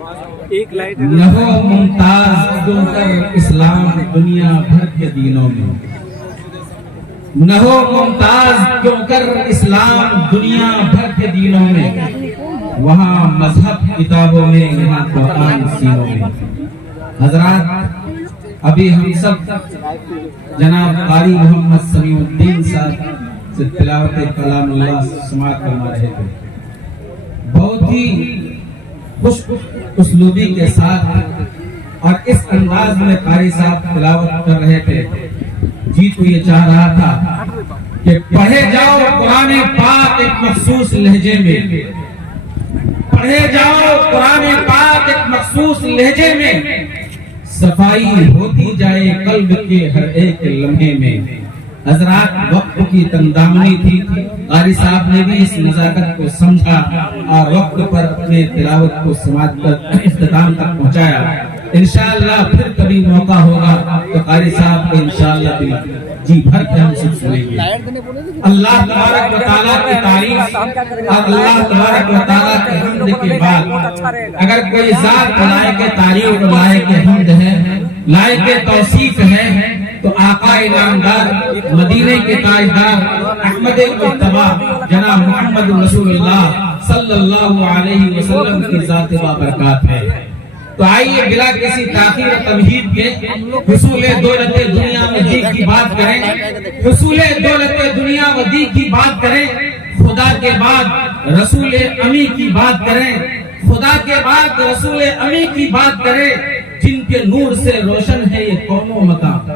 نہ ہو ممتاز کیوں کر اسلام دنیا بھر کے دینوں میں، نہ ہو ممتاز کیوں کر اسلام دنیا بھر کے دینوں میں، وہاں مذہب کتابوں میں یہاں قرآن سینوں میں۔ حضرات ابھی ہم سب جناب قاری محمد سمیع الدین صاحب سے تلاوت کلام اللہ سماعت فرما رہے تھے، بہت ہی خوش اسلوبی کے ساتھ اور اس انداز میں قاری صاحب تلاوت کر رہے تھے۔ جی تو یہ چاہ رہا تھا کہ پڑھے جاؤ قرآن پاک ایک مخصوص لہجے میں، پڑھے جاؤ قرآن پاک ایک مخصوص لہجے میں، صفائی ہوتی جائے قلب کے ہر ایک لمحے میں۔ حضرات وقت کی تندامنی تھی، قاری صاحب نے بھی اس نزاکت کو سمجھا اور وقت پر اپنے تلاوت کو سماعت کر اختتام تک پہنچایا۔ انشاءاللہ پھر کبھی موقع ہوگا تو قاری صاحب کو انشاءاللہ بھی جی بھر کے ہم سب سنیں گے۔ اللہ تبارک و تعالیٰ کی تعریف اور اللہ تبارک و تعالیٰ کے حمد کے بعد اگر کوئی ذات لائق تعریف اور لائق حمد ہے، لائق توصیف ہے تو آقا انعامدار مدینے کے تاجدار احمد مجتبی جناب محمد رسول اللہ صلی اللہ علیہ وسلم کی ذات بابرکات ہے۔ تو آئیے بلا کسی تاخیر و تمہید کے حصول دولت دنیا و دین کی بات کریں، حصول دولت دنیا و دین کی بات کریں، خدا کے بعد رسول امی کی بات کریں، خدا کے بعد رسول امی کی بات کریں، جن کے نور سے روشن ہے یہ کون و مکان،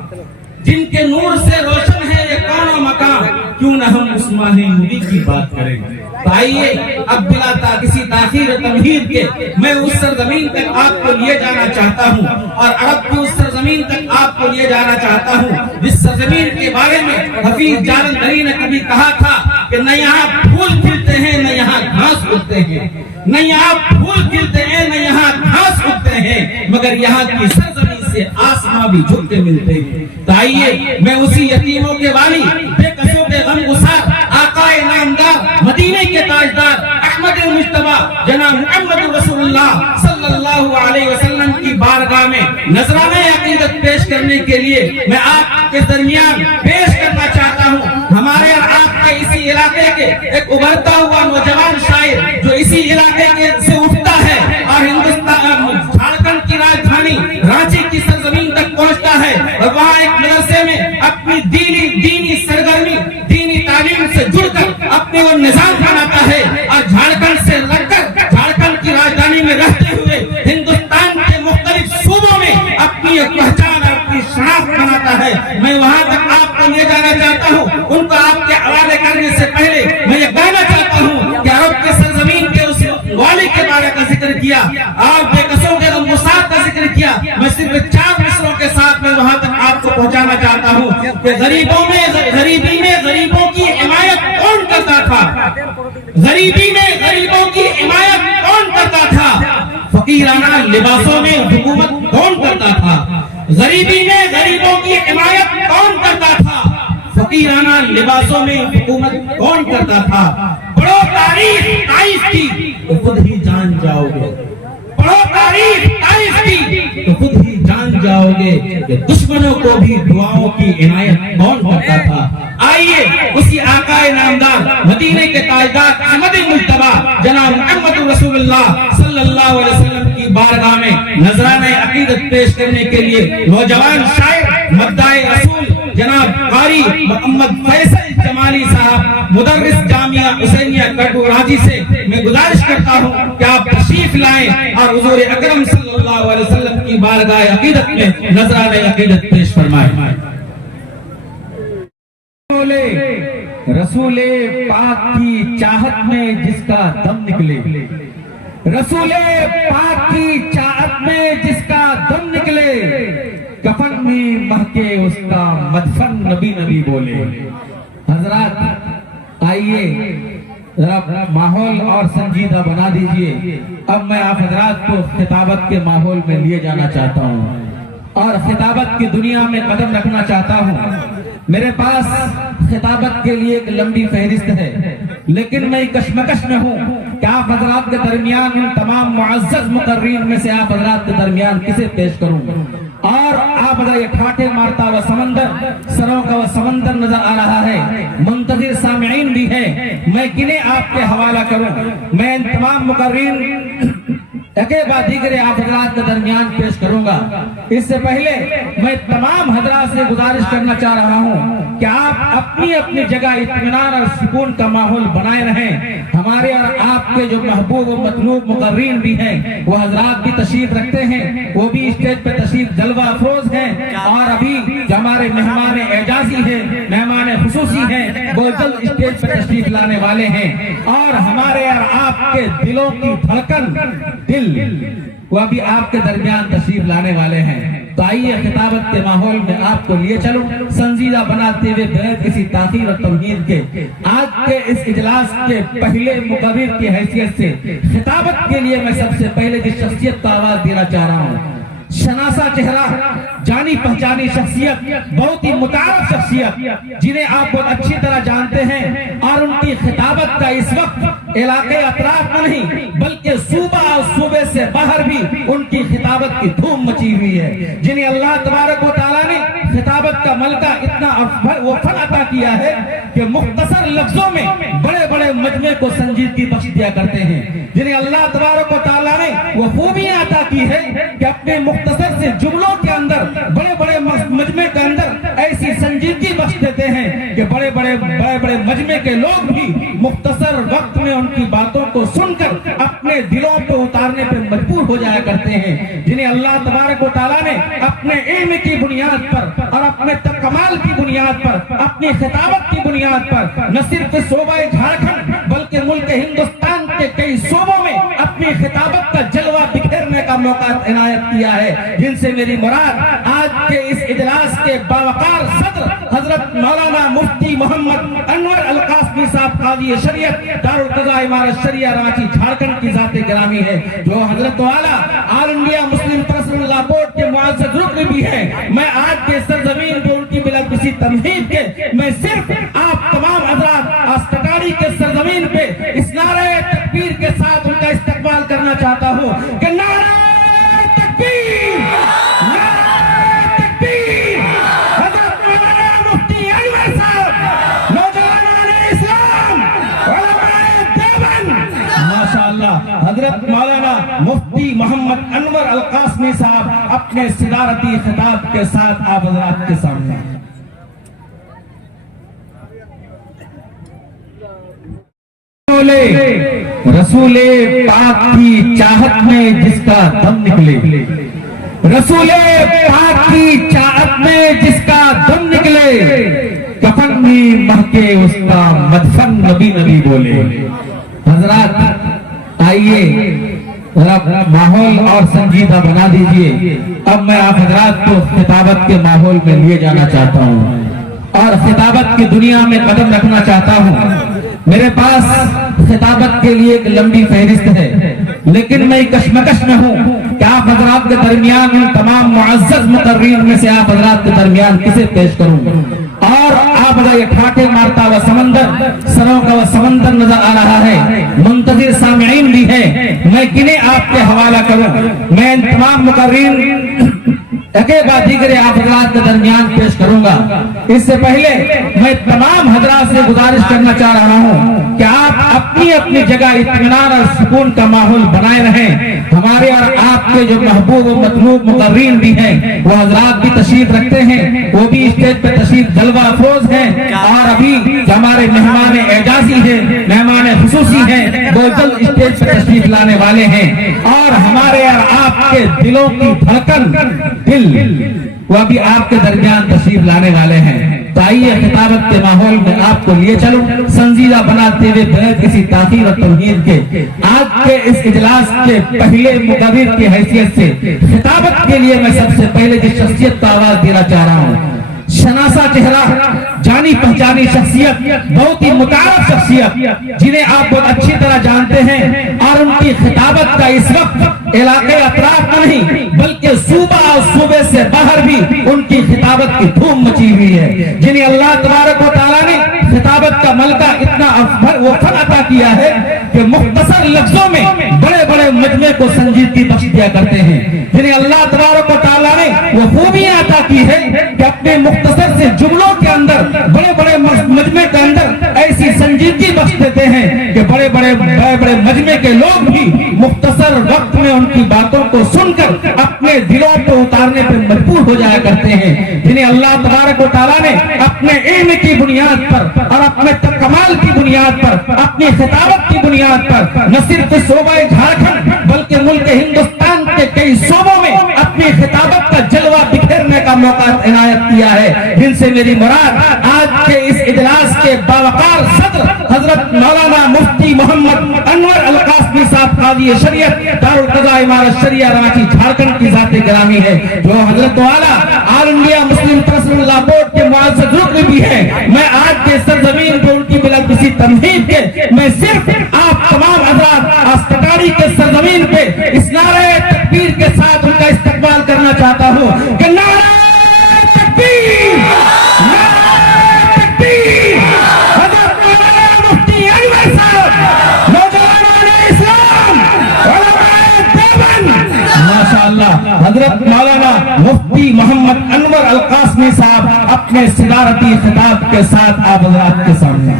جن کے نور سے روشن ہے یہ کون و مکان، کیوں نہ ہم اس ماہ مبین کی بات کریں۔ تو آئیے اب بلا کسی تاخیر و تمہید کے میں اس سرزمین تک آپ کو لیے جانا چاہتا ہوں اور عرب کی اس سرزمین تک آپ کو لیے جانا چاہتا ہوں جس سرزمین کے بارے میں حفیظ جالندھری نے کبھی کہا تھا کہ نہ یہاں پھول کھلتے ہیں نہ یہاں گھاس اگتے ہیں، نہ یہاں پھول کھلتے ہیں نہ یہاں گھاس اگتے ہیں، مگر یہاں کی سرزمین سے آسماں بھی جھکتے ملتے ہیں۔ تو آئیے میں اسی یتیموں کے والی، بے کسوں کے غم گسار، آقا انعامدار مدینے کے تاجدار احمد مجتبی جناب محمد رسول اللہ صلی اللہ علیہ وسلم کی بارگاہ میں نذرانہ عقیدت پیش کرنے کے لیے میں آپ کے درمیان پیش کرنا چاہتا ہوں۔ ہمارے اور آپ کے اسی علاقے کے ایک ابھرتا ہوا نوجوان شاعر جو اسی علاقے سے اٹھتا ہے اور ہندوستان جھارکھنڈ کی راجدھانی رانچی کی سرزمین تک پہنچتا ہے اور وہاں ایک مدرسے میں اپنی دینی سرگرمی، دینی تعلیم سے جڑ کر اپنے وہ نظام بناتا ہے اور جھارکھنڈ سے لگ کر جھارکھنڈ کی راجدھانی میں رہتے ہوئے ہندوستان کے مختلف صوبوں میں اپنی ایک پہچان اور اپنی شناخت بناتا ہے۔ میں وہاں تک آپ کو لے جانا چاہتا ہوں۔ ان کو آپ کے حوالے کرنے سے پہلے میں یہ کہنا چاہتا ہوں کہ عرب کے سرزمین کے اس والی کے بارے کا ذکر کیا اور بے کسوں کے غمگسار کا ذکر کیا، میں صرف 4 مصروں کے ساتھ میں وہاں تک آپ کو پہنچانا چاہتا ہوں کہ غریبی میں غریبوں کی حمایت کون کرتا تھا، غریبی میں غریبوں کی حمایت کون کرتا تھا، فقیرانہ لباسوں میں حکومت کون کرتا تھا، غریبی میں غریبوں کی حمایت کون کرتا تھا، فقیرانہ لباسوں میں حکومت کون کرتا تھا۔ پڑھو تاریخ کی تو خود ہی جان جاؤ گے، پڑھو تاریخ کی تو خود ہی جان جاؤ گے کہ دشمنوں کو بھی دعاؤں کی عنایت کون کرتا تھا۔ آئیے اسی آقا انعامدار مدینے کے تاجدار احمد مجتبی جناب محمد رسول اللہ صلی اللہ علیہ وسلم کی بارگاہ میں نذرانہ عقیدت پیش کرنے کے لیے نوجوان شاعر مداح رسول جناب قاری محمد فیصل جمالی صاحب مدرس جامعہ حسینیہ کٹو رانچی سے میں گزارش کرتا ہوں کہ آپ تشریف لائیں اور حضور اکرم صلی اللہ علیہ وسلم کی بارگاہ عقیدت میں نذرانہ عقیدت پیش فرمائیں۔ رسول پاک کی چاہت میں جس کا دم نکلے، رسول پاک کی چاہت میں جس کا دم نکلے، کفن میں مہکے اس کا مدفن نبی نبی بولے۔ حضرات آئیے ذرا ماحول اور سنجیدہ بنا دیجئے۔ اب میں آپ حضرات کو خطابت کے ماحول میں لیے جانا چاہتا ہوں اور خطابت کی دنیا میں قدم رکھنا چاہتا ہوں۔ میرے پاس خطابت کے لیے ایک لمبی فہرست ہے لیکن میں کشمکش میں ہوں کہ آپ حضرات کے درمیان ان تمام معزز مقررین میں سے آپ حضرات کے درمیان کسے پیش کروں، اور آپ حضرات یہ ٹھاٹھے مارتا ہوا سمندر، سروں کا وہ سمندر نظر آ رہا ہے، منتظر سامعین بھی ہے، میں کنہیں آپ کے حوالہ کروں؟ میں ان تمام مقررین ایک بعد دیگر آپ حضرات کے درمیان پیش کروں گا۔ اس سے پہلے میں تمام حضرات سے گزارش کرنا چاہ رہا ہوں کہ آپ اپنی اپنی جگہ اطمینان اور سکون کا ماحول بنائے رہیں۔ ہمارے اور آپ کے جو محبوب و مطلوب مقررین بھی ہیں وہ حضرات بھی تشریف رکھتے ہیں، وہ بھی اسٹیج پہ تشریف جلوہ افروز ہیں، اور ابھی جو ہمارے مہمان اعزازی ہیں، مہمان خصوصی ہیں، وہ جلد اسٹیج پہ تشریف لانے والے ہیں، اور ہمارے اور آپ کے دلوں کی دھڑکن دل وہ ابھی آپ کے درمیان تشریف لانے والے ہیں۔ تو آئیے خطابت کے ماحول میں آپ کو لیے چلو، سنجیدہ بناتے ہوئے بغیر کسی تاخیر اور تمہید کے آج کے اس اجلاس کے پہلے مقرر کی حیثیت سے خطابت کے لیے میں سب سے پہلے جس شخصیت کو آواز دینا چاہ رہا ہوں، شناسہ چہرہ، جانی پہچانی شخصیت، بہت ہی متعارف شخصیت، جنہیں آپ بہت اچھی طرح جانتے ہیں، اور ان کی خطابت کا اس وقت علاقے اطراف میں نہیں بلکہ صوبہ اور صوبے سے باہر بھی ان کی خطابت کی دھوم مچی ہوئی ہے، جنہیں اللہ تبارک و تعالیٰ نے خطابت کا ملکہ اتنا وہ فن عطا کیا ہے کہ مختصر لفظوں میں بڑے بڑے مجمع کو سنجیدگی بخش دیا کرتے ہیں، جنہیں اللہ تبارک و تعالیٰ نے وہ خوبیاں عطا کی ہے کہ اپنے مختصر سے جملوں کے اندر بڑے بڑے مجمع کے اندر ایسی سنجیدگی بخش دیتے ہیں کہ بڑے بڑے مجمع کے لوگ بھی مختصر وقت میں ان کی باتوں کو سن کر اپنے دلوں پہ اتارنے پہ مجبور ہو جایا کرتے ہیں، جنہیں اللہ تبارک و تعالیٰ نے اپنے علم کی بنیاد پر اور اپنے کمال کی بنیاد پر، اپنی خطابت کی بنیاد پر نہ صرف صوبہ جھارکھنڈ بلکہ ملک ہندوستان کے کئی صوبوں میں اپنی خطابت کا جلوہ بکھیرنے کا موقع عنایت کیا ہے، جن سے میری مراد آج کے اس اجلاس کے باوقار صدر حضرت مولانا مفتی محمد انور القاسمی صاحب قاضی شریعت دارالقضاء امارت شریعہ رانچی جھارکھنڈ کی ذات گرامی ہے، جو حضرت والا آل انڈیا مسلم پرسنل لا بورڈ کے معزز رکن بھی ہیں۔ میں آج کے سرزمین پہ ان کی بلا کسی تمہید کے میں صرف آپ تمام حضرات آستکاری کے سرزمین پہ اس نعرہ تکبیر کے ساتھ ان کا استقبال کرنا چاہتا ہوں کہ نعرہ تکبیر، نعرہ تکبیر، حضرت مولانا مفتی انور صاحب، نوجوانان اسلام، علماء دیوبند، ماشاءاللہ حضرت مولانا مفتی محمد انور القاسمی صاحب اپنے صدارتی خطاب کے ساتھ آپ حضرات کے سامنے۔ رسول پاک کی چاہت میں جس کا دم نکلے، رسول پاک کی چاہت میں جس کا دم نکلے، کفن میں مہکے اس کا مدفن نبی نبی بولے۔ حضرات آئیے ذرا ماحول اور سنجیدہ بنا دیجئے۔ اب میں آپ حضرات کو خطابت کے ماحول میں لیے جانا چاہتا ہوں اور خطابت کی دنیا میں قدم رکھنا چاہتا ہوں۔ میرے پاس خطابت کے لیے ایک لمبی فہرست ہے، لیکن میں کشمکش میں ہوں کہ آپ حضرات کے درمیان ان تمام معزز مقررین میں سے آپ حضرات کے درمیان کسے پیش کروں، اور آپ حضرات یہ ٹھاٹھے مارتا ہوا سمندر، سروں کا وہ سمندر نظر آ رہا ہے، منتظر سامعین بھی ہے، میں کنہیں آپ کے حوالہ کروں؟ میں ان تمام مقررین ایک بعد دیگر آپ حضرات کے درمیان پیش کروں گا۔ اس سے پہلے میں تمام حضرات سے گزارش کرنا چاہ رہا ہوں کہ آپ اپنی اپنی جگہ اطمینان اور سکون کا ماحول بنائے رہیں۔ ہمارے اور آپ کے جو محبوب و مطلوب مقررین بھی ہیں وہ حضرات بھی تشریف رکھتے ہیں، وہ بھی اسٹیج پہ تشریف جلوہ افروز ہیں، اور ابھی جو ہمارے مہمان اعزازی ہیں، مہمان خصوصی ہیں، وہ جلد اسٹیج پہ تشریف لانے والے ہیں، اور ہمارے اور آپ کے دلوں کی دھڑکن دل وہ ابھی آپ کے درمیان تشریف لانے والے ہیں۔ تو آئیے خطابت کے ماحول میں آپ کو لیے چلو، سنجیدہ بناتے ہوئے بغیر کسی تاخیر اور تمہید کے آج کے اس اجلاس کے پہلے مقرر کی حیثیت سے خطابت کے لیے میں سب سے پہلے جس شخصیت کو آواز دینا چاہ رہا ہوں، شناسہ چہرہ، جانی پہچانی شخصیت، بہت ہی متعارف شخصیت، جنہیں آپ بہت اچھی طرح جانتے ہیں، اور ان کی خطابت کا اس وقت علاقے اطراف میں نہیں بلکہ صوبہ اور صوبے سے باہر بھی ان کی خطابت کی دھوم مچی ہوئی ہے، جنہیں اللہ تبارک و تعالیٰ نے خطابت کا ملکہ اتنا وہ فن عطا کیا ہے کہ مختصر مختصر لفظوں میں بڑے بڑے مجمع کو سنجیدگی بخش دیا کرتے ہیں، جنہیں اللہ تبارک و تعالیٰ نے وہ خوبیاں عطا کی ہے کہ اپنے مختصر سے جملوں کے اندر بڑے بڑے مجمع کے اندر ایسی سنجیدگی بخش دیتے ہیں کہ بڑے بڑے مجمع کے لوگ بھی مختصر وقت میں ان کی باتوں کو سن کر اپنے دلوں کو اتارنے پر مجبور ہو جایا کرتے ہیں، جنہیں اللہ تبارک و تعالیٰ نے اپنے علم کی بنیاد پر اور اپنے کمال کی بنیاد پر، اپنی خطابت کی بنیاد پر نہ صرف صوبہ جھارکھنڈ بلکہ ملک ہندوستان کے کئی صوبوں میں اپنی خطابت کا جلوہ بکھیرنے کا موقع عنایت کیا ہے، جن سے میری مراد آج کے اس اجلاس کے باوقار صدر حضرت مولانا مفتی محمد انور القاسمی صاحب قاضی شریعت دارالقضاء امارت شریعہ رانچی جھارکھنڈ کی ذات گرامی ہے، جو حضرت والا آل انڈیا مسلم ٹرسٹ لا بورڈ کے معزز رکن بھی ہے۔ میں آج کے سرزمین پر ان کی بلا کسی تمہید کے میں صرف آپ تمام حضرات آستکاری کے سرزمین پہ اس نعرہ تکبیر کے ساتھ ان کا استقبال کرنا چاہتا ہوں کہ نعرہ تکبیر، نعرہ تکبیر، حضرت مولانا مفتی انور صاحب، نوجوانان اسلام، علماء دیوبند، ماشاءاللہ حضرت مولانا مفتی محمد انور القاسمی صاحب اپنے صدارتی خطاب کے ساتھ آپ حضرات کے سامنے